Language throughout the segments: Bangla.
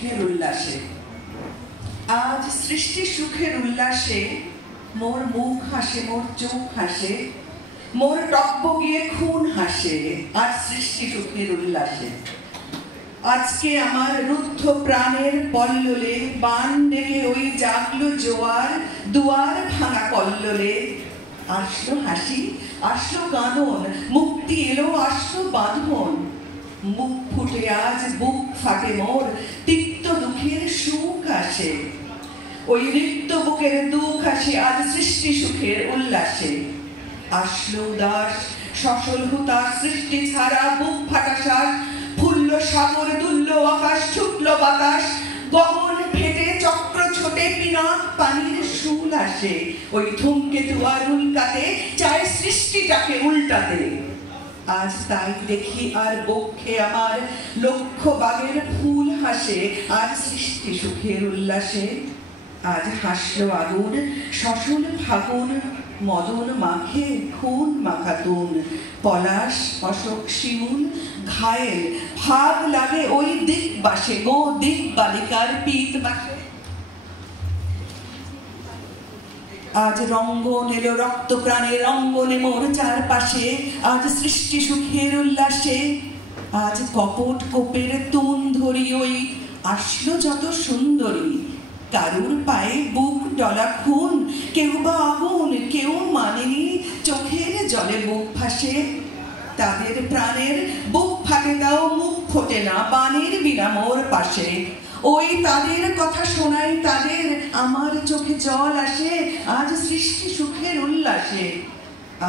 সুখের উল্লাসে। আজ সৃষ্টি সুখের উল্লাসে মোর মুখ হাসে, মোর চোখ হাসে, মোর টকবগিয়ে খুন হাসে। আজ সৃষ্টি সুখের উল্লাসে। আজকে আমার রুদ্ধ প্রাণের পল্ললে বান ডেকে ওই জাগলো জোয়ার, দুয়ার ভাঙা কল্লোলে। আসলো হাসি, আসলো কাঁদন, মুক্তি এলো, আসলো বাঁধন। মুখ ফুটে আজ বুক ফাটে মোর, তিক্ত দুঃখের সুখ আসে। ওই রিক্ত বুকের দুঃখ আসে আজ সৃষ্টি সুখের উল্লাসে। আসলো উদাস সসল হুতাশ, সৃষ্টি ছাড়া বুক ফাটা শ্বাস। ফুললো সাগর, দুললো আকাশ, ছুটলো বাতাস। গগন ফেটে চক্র ছোটে, পিনাক পানির শুল আসে। ওই ধূমকেতু আর উল্কাতে চায় সৃষ্টিটাকে উল্টাতে। আজ তাই দেখি আর বক্ষে আমার লক্ষ বাগের ফুল হাসে আজ সৃষ্টি সুখের উল্লাসে। আজ হাসলো আগুন সসল ফাগুন, মদন মাখে খুন মাখাতুন। পলাশ অশোক শিমুল ঘায়েল, ভাগ লাগে ওই দিক বাসে গো, দিক বালিকার পিত বাসে। আজ রঙ্গন এলো রক্ত প্রাণের অঙ্গনে মোর চারপাশে আজ সৃষ্টি সুখের উল্লাসে। আজ কপট কোপের তুন ধরি ওই আসলো যত সুন্দরী। কারুর পায়ে বুক ডলা খুন, কেউ বা আগুন, কেউ মানেনি চোখের জলে বুক ভাসে। তাদের প্রাণের বুক ফাটে তাও মুখ ফোটে না, বাণীর বিনা মোর পাশে। ওই তাদের কথা শোনাই তাদের, আমার চোখে জল আসে আজ সৃষ্টি সুখের উল্লাসে।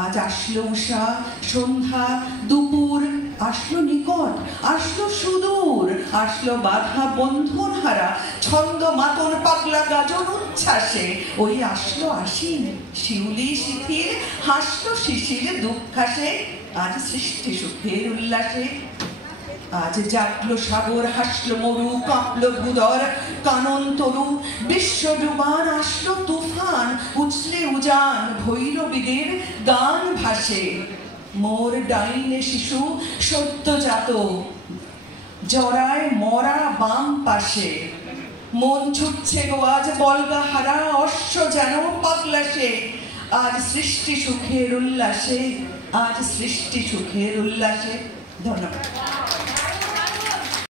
আজ আসলো উষা সন্ধ্যা দুপুর, আসলো নিকট আসলো সুদূর। আসলো বাধা বন্ধন হারা ছন্দ মাতন পাগলা গাজন উচ্ছ্বাসে। ওই আসলো আশিন শিউলি শিথির, হাসলো শিশির দুঃখাসে আজ সৃষ্টি সুখের উল্লাসে। আজ জাগলো সাগর, হাসলো মরু, কাঁপলো ভূদর কানন তরু। বিশ্ব ডুবান আসলো তুফান, উছলে উজান ভৈরবীদের গান ভাসে। মোর ডাইনে শিশু সদ্যজাত, জরায় মরা বাম পাশে। মন ছুটছে গো আজ বলগা হারা, অশ্ব যেন পাগলাসে আজ সৃষ্টি সুখের উল্লাসে। আজ সৃষ্টি সুখের উল্লাসে। ধন্যবাদ।